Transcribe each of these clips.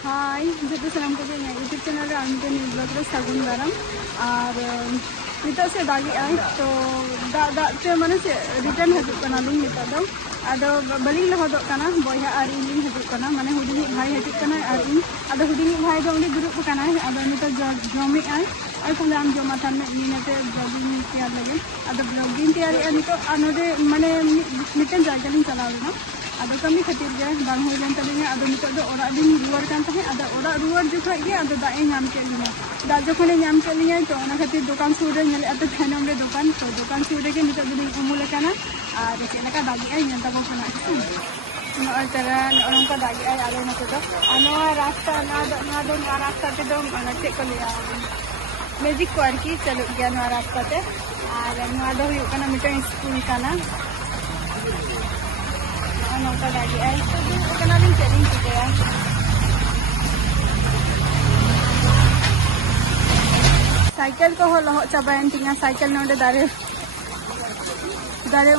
Hai, jadi salam ko din YouTube channel re ami ten vlog re sagun daram ar nito se dagi ai to da te mane se return hajuk kana lin nito do ado baling lohodok kana boya ar in hajuk kana mane hudini bhai hajuk kana ar in ado hudini bhai do undi duruk kana ado nito jomi ai ar ko am joma tan me inate blogging tiyar lage ado blogging tiyar nito anode mane miten jayga lin chalawna ada kami khatir ge bang hoy len talinya ada nito do ora din ruar kan tahe ada ora ruar jokha ge ada da e nyam ke linya da jokhone nyam ke linya to ona khatir dokan sur re nyele ata thanom re dokan to dokan sur re ge nito din umul kana ar chena ka dagi ai nyanta bo kana no altara no ka dagi ai ale na to ano rasta na do rasta te do ana che ko liya magic ko arki chalu ge no rasta te ar no do hu kana miten school kana nongka lagi ay so din ko na rin challenge dito ya cycle ko holo chabayan tinga cycle nonde dare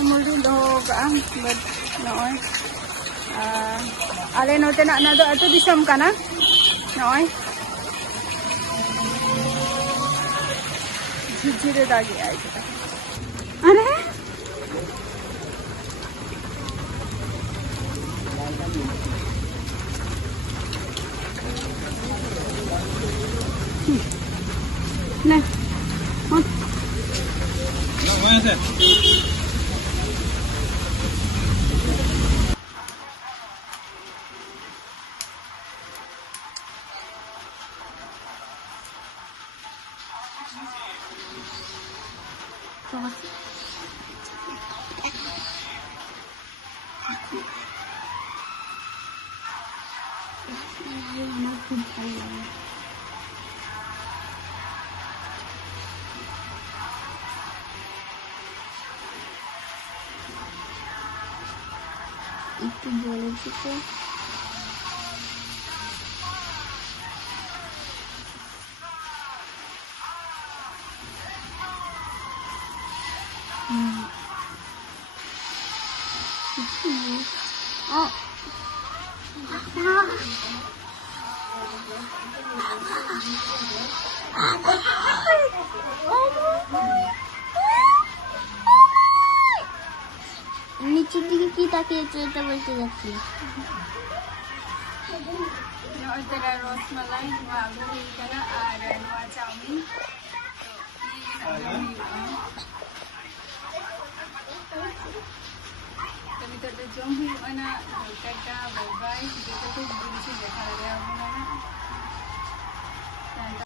umul din do ka but noy ale note na do ato disam kana noy jijire dagi ay kita are Nah, mau? No, voy a hacer. Itu boleh juga. Oh. নিচের দিকে কি তাকিয়ে চলতে বলতে যাচ্ছি Noitera rosmalai wa guri kana ar wa chowmin to nito do jom hu ana tata bye bye dito to